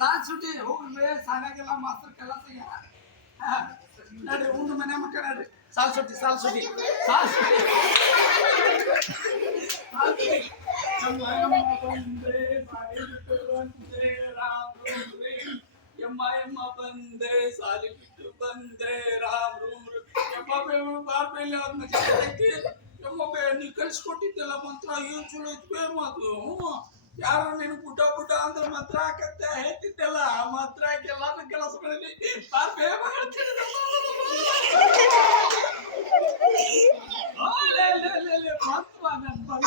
ಸಾಲ್ ಸುಟಿ ಹೋಗ್ರಿ ಸಾಕಾಗಿಲ್ಲ ಮಾಸ್ತರ್ ಕೆಲಸ ನಡ್ರಿ ಉಂಡು ಮನೆ ಮಕ್ಕ ನಡ್ರಿ ಸಾಲ್ ಸುಟಿ ಸಾಲ್ ಸುಟಿ ಸಾಲ್ ಸುಟಿ ಎಮ್ಮ ಎಮ್ಮ ಬಂದೆ ಸಾಲಿ ಬಿಟ್ಟು ಬಂದೆ ರಾಮ್ ರೂಮ್ ಎಮ್ಮ ಬಾರ್ಬೇಲಿ ಎಮ್ಮ ನೀ ಕಳ್ಸಿಕೊಟ್ಟಿದ್ದೆಲ್ಲ ಮಂತ್ರ ಏನ್ ಚಲೋ ಇದ್ವೇ ಮಾತು ಯಾರು ನೀನು ಪುಟ ಪುಟ ಅಂದ್ರೆ ಮಂತ್ರ ಹಾಕತ್ತೆ ಹೇಳ್ತಿದ್ದೆಲ್ಲ ಆ ಮಂತ್ರ ಹಾಕಿ ಎಲ್ಲಾನು ಕೆಲಸ ಮಾಡಿ ಬಾರ್ಬೇ ಮಾಡ್ತೀನಿ ಮಂತ್ರ ನನ್ ಬಂದ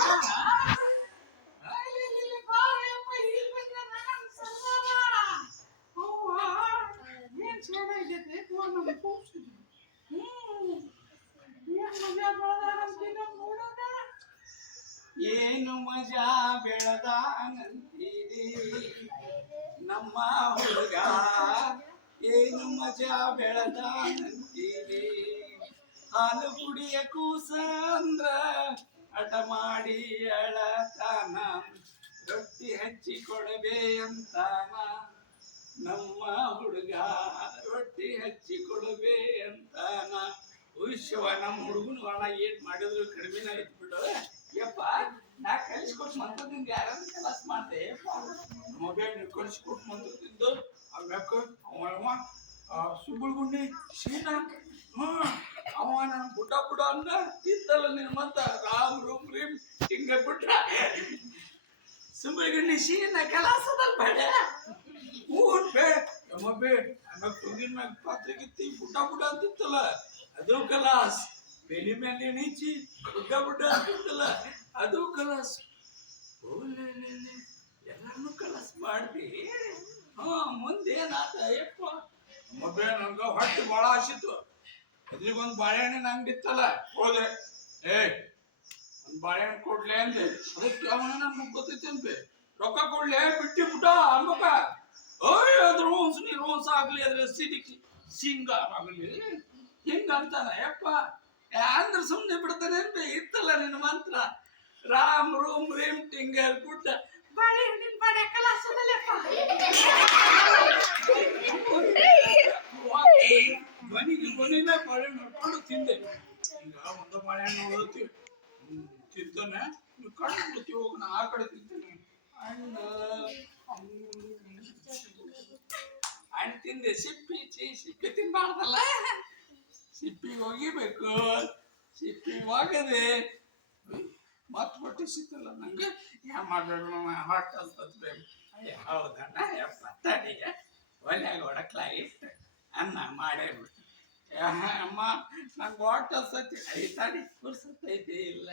ಏನು ಮಜಾ ಬೆಳೆದಾನಂತೀರಿ ನಮ್ಮ ಹುಡುಗ ಏನು ಮಜಾ ಬೆಳೆದಾನಂತೀರಿ ಹಾಲು ಕುಡಿಯ ಕೂಸ ಅಂದ್ರ ಹಠ ಮಾಡಿ ಅಳತಾನ ರೊಟ್ಟಿ ಹಚ್ಚಿ ಕೊಡಬೇ ಅಂತಾನ ನಮ್ಮ ಹುಡುಗ ರೊಟ್ಟಿ ಹಚ್ಚಿ ಕೊಡಬೇ ಅಂತಾನ ಉಯ್ಯವ ನಮ್ಮ ಹುಡುಗನ ವರ್ಣ ಏನ್ ಮಾಡಿದ್ರು ಕಡಿಮೆನ ಆಯ್ತು ಬಿಡು ಯಪ್ಪ ನಾ ಕಲಿಸ್ಕೊಟ್ಟು ಮಂತ್ರದಿಂದ ಯಾರನ್ನ ಕೆಲಸ ಮಾಡ್ದೆ ಮೊಬೈಲ್ ಕಲಿಸ್ಕೊಟ್ಟು ಮಂತ್ರದಿಂದ ಅವ್ಯಾಕ ಅವ ಸುಬ್ಬುಳ್ಗುಂಡಿ ಶೀನ ಅವ ನಾನು ಬುಟ ಬುಡ ಅಂದ ಇತ್ತಲ್ಲ ನಿನ್ ಮತ್ತ ರಾಮ್ ರೂಮ್ ರೀಮ್ ಹಿಂಗ ಬಿಟ್ಟ ಸುಬ್ಬುಳ್ಗುಂಡಿ ಶೀನ ಕಲಾಸದಲ್ಲಿ ಬೇಡ ಹೂನ್ ಬೇ ಅಮ್ಮ ಬೇ ಆಮ್ಯಾಗ ತುಂಗಿನ ಮ್ಯಾಗ ಪಾತ್ರೆಗಿತ್ತಿ ಬುಟ ಬುಡ ಅಂತಿತ್ತಲ್ಲ ಅದು ಕಲಾಸ್ ಬೆಲಿ ಮೇಲೆ ನಿಚ್ಚಿ ಬುಡ್ಡ ಬುಡ್ಡ ಅಂತಿತ್ತಲ್ಲ ಅದು ಕಲಾಸ್ ಎಲ್ಲಾರನ್ನು ಕಲಾಸ್ ಮಾಡ್ಬಿ ಮುಂದೇನಾತ ಯಪ್ಪ ಮೊಬೈಲ್ ನಂಗ ಹೊಟ್ಟೆ ಭಾಳ ಆಸಿತ್ತು ಅದ್ರಿಗೊಂದು ಬಾಳೆಹಣ್ಣಿನ ಅಂಗಡಿ ಇತ್ತಲ್ಲ ಹೋದೆ ಒಂದ್ ಬಾಳೆಹಣ್ಣು ಕೊಡ್ಲೆ ಅಂದೆ ಅದಕ್ಕೆ ಅವನ ನಮ್ಗೆ ಗೊತ್ತೈತಿ ಅಂತೆ ರೊಕ್ಕ ಕೊಡ್ಲೆ ಬಿಟ್ಟಿ ಬಿಟ್ಟ ಅನ್ಬೇಕ ಅದ್ರ ರೋನ್ಸ್ ನೀ ರೋನ್ಸ್ ಆಗ್ಲಿ ಅದ್ರ ಸಿಡಿಕಿ ಸಿಂಗಾರ ಆಗಲಿ ಹಿಂಗ ಅಂತಾನ ಯಪ್ಪ ಅಂದ್ರೆ ಸುಮ್ಮನೆ ಬಿಡ್ತಾನೆ ಇತ್ತಲ್ಲ ನಿನ್ನ ಮಂತ್ರ ರಾಮ್ ರೂಮ್ ರೀಮ್ ಟಿಂಗರ್ ಗುಡ್ಡ ಬಾಳೆಹಣ್ಣಿನ ಬಾಳೆ ಕಲಾಸದಲ್ಲಪ್ಪ ಮನಿನ ಬಾಳೆಹಣ್ಣು ನೋಡ್ಕೊಂಡು ತಿಂದೆ ಈಗ ಒಂದು ಬಾಳೆಹಣ್ಣು ಓದ್ತೀವಿ ತಿಂತಾನೆ ನೀವು ಕಣ್ಣು ಬಿಡ್ತೀವಿ ಹೋಗಿ ನಾ ಆ ಕಡೆ ತಿಂತೇನೆ ಹಣ್ಣು ಹಣ್ಣು ತಿಂದೆ ಸಿಪ್ಪಿ ತಿನ್ಬಾರ್ದಲ್ಲ ಸಿಪ್ಪಿಗೆ ಹೋಗಿಬೇಕು ಸಿಪ್ಪಿ ಹೋಗದೆ ಮತ್ ಹೊಟ್ಟೆ ಸಿಕ್ಕಲ್ಲ ನಂಗೆ ಏನ್ ಮಾಡ್ಬೇಕು ಹೊಟ್ಟೆ ಅಂತಬೇಕು ಹೌದಣ್ಣ ಯಪ್ಪ ತಡಿಗೆ ಒಲ್ಯಾಗ ಹೊಡಕ್ಲ ಇಟ್ಟು ಅನ್ನ ಮಾಡೇ ಬಿಟ್ಟು ಅಮ್ಮ ನಂಗೆ ಹೊಟ್ಟೆ ಸತಿ ಐತಾಡಿ ಕುರ್ಸತ್ತೈತಿ ಇಲ್ಲ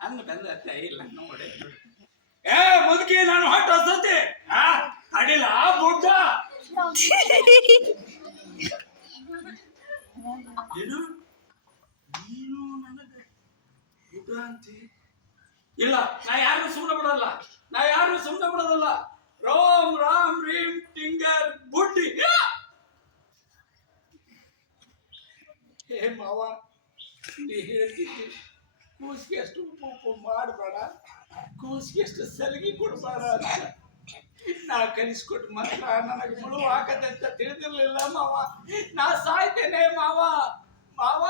ಅನ್ನ ಬಂದತ್ತೆ ಇಲ್ಲ ನೋಡೇ ಬಿಟ್ಟು ಮುದುಕಿ ನಾನು ಹೊಟ್ಟೆ ಸತಿ ಅಡಿಲ್ಲ ಬುಡ್ಡ ಏನು ನೀನು ನನಗೆ ಬುಡ್ಡ ಅಂತಿ ಇಲ್ಲ ನಾ ಯಾರು ಸುಮ್ಮನೆ ಬಿಡೋದಲ್ಲ ರಾಮ್ ರಾಮ್ ರೀಮ್ ಟಿಂಗರ್ ಬುಡ್ಡಿ ಹೇ ಮಾವ ನೀ ಹೇಳ್ತಿದ್ದಿ ಕೂಸಿಗೆ ಎಷ್ಟು ಉಪ್ಪು ಮಾಡಬೇಡ ಕೂಸಿಗೆ ಎಷ್ಟು ಸಲಿಗೆ ಕೊಡಬೇಡ ಅಂತ ನಾ ಕಲಿಸ್ಕೊಟ್ಟು ಮಾತ್ರ ನನಗೆ ಮುಳುವು ಹಾಕತ್ತೆ ಅಂತ ತಿಳಿದಿರ್ಲಿಲ್ಲ ಮಾವ ನಾ ಸಾಯ್ತೇನೆ ಮಾವ ಮಾವ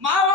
ಮಾವ